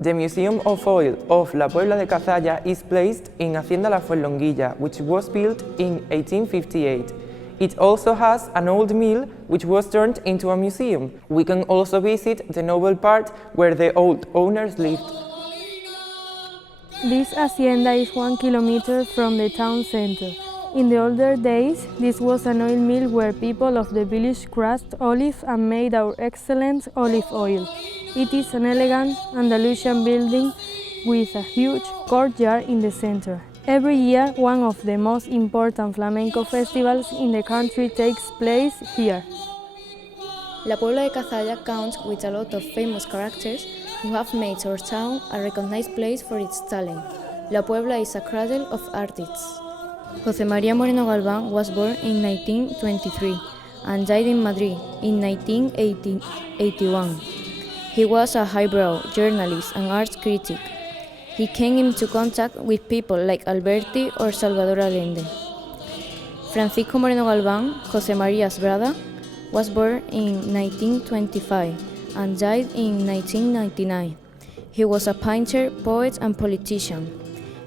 The Museum of Oil of La Puebla de Cazalla is placed in Hacienda La Fuenlonguilla, which was built in 1858. It also has an old mill which was turned into a museum. We can also visit the noble part where the old owners lived. This hacienda is 1 kilometer from the town center. In the older days, this was an oil mill where people of the village crushed olive and made our excellent olive oil. It is an elegant Andalusian building with a huge courtyard in the center. Every year, one of the most important flamenco festivals in the country takes place here. La Puebla de Cazalla counts with a lot of famous characters who have made our town a recognized place for its talent. La Puebla is a cradle of artists. José María Moreno Galván was born in 1923 and died in Madrid in 1981. He was a highbrow journalist and arts critic. He came into contact with people like Alberti or Salvador Allende. Francisco Moreno Galván, José María's brother, was born in 1925 and died in 1999. He was a painter, poet, and politician.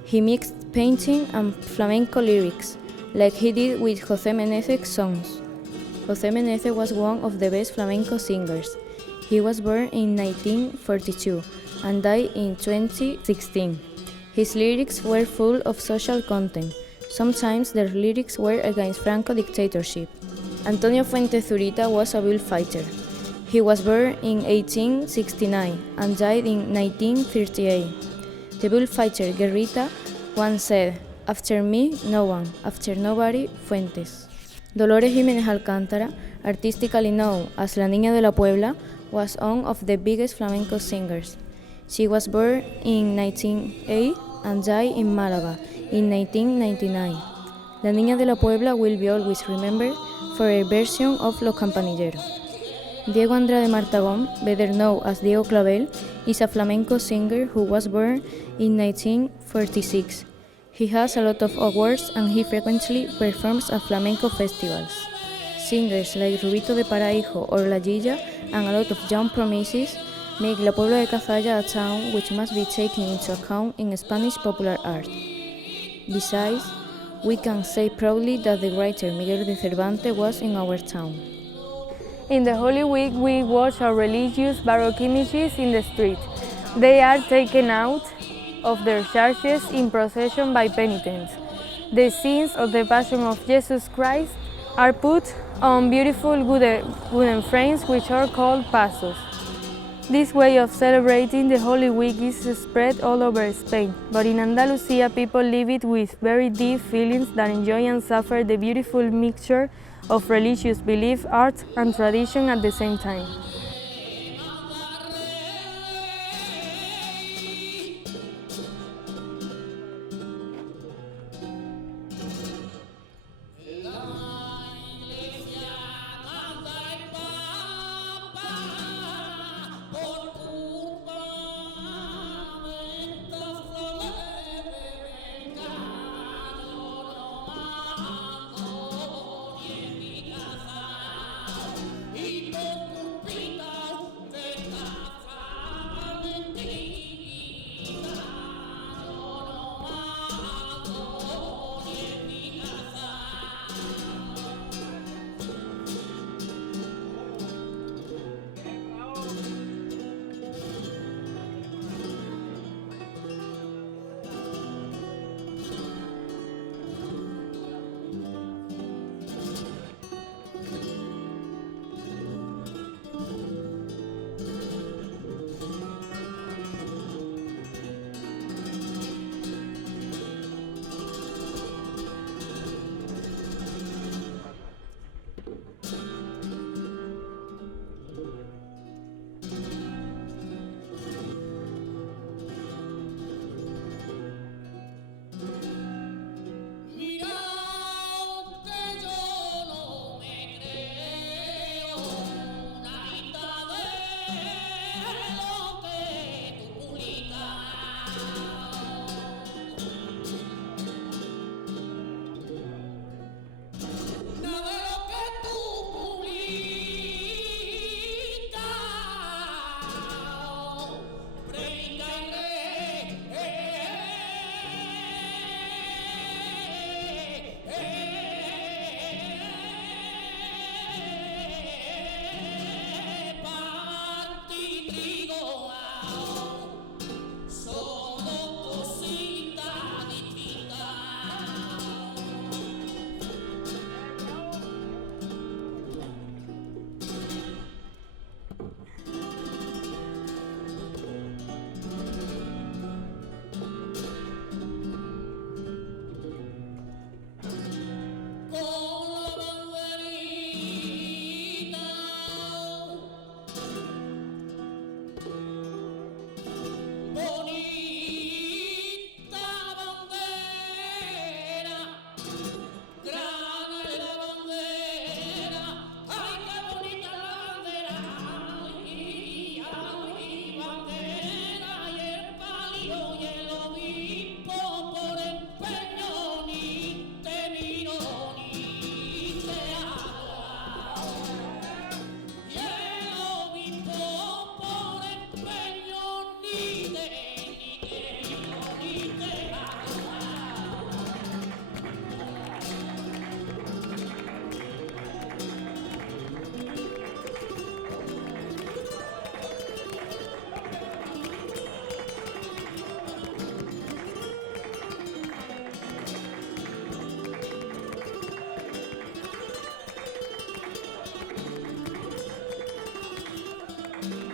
He mixed painting and flamenco lyrics, like he did with José Menézez's songs. José Menézez was one of the best flamenco singers. He was born in 1942 and died in 2016. His lyrics were full of social content. Sometimes their lyrics were against Franco dictatorship. Antonio Fuentes Zurita was a bullfighter. He was born in 1869 and died in 1938. The bullfighter Guerrita once said, "After me, no one. After nobody, Fuentes." Dolores Jiménez Alcántara, artistically known as La Niña de la Puebla, was one of the biggest flamenco singers. She was born in 1908 and died in Málaga in 1999. La Niña de la Puebla will be always remembered for a version of Los Campanilleros. Diego Andrade Martagón, better known as Diego Clavel, is a flamenco singer who was born in 1946. He has a lot of awards and he frequently performs at flamenco festivals. Singers like Rubito de Paraíso or La Gilla and a lot of young promises make La Puebla de Cazalla a town which must be taken into account in Spanish popular art. Besides, we can say proudly that the writer Miguel de Cervantes was in our town. In the Holy Week, we watch our religious Baroque images in the street. They are taken out of their churches in procession by penitents. The scenes of the Passion of Jesus Christ are put on beautiful wooden frames which are called pasos. This way of celebrating the Holy Week is spread all over Spain, but in Andalusia people live it with very deep feelings that enjoy and suffer the beautiful mixture of religious belief, art, and tradition at the same time. Bye.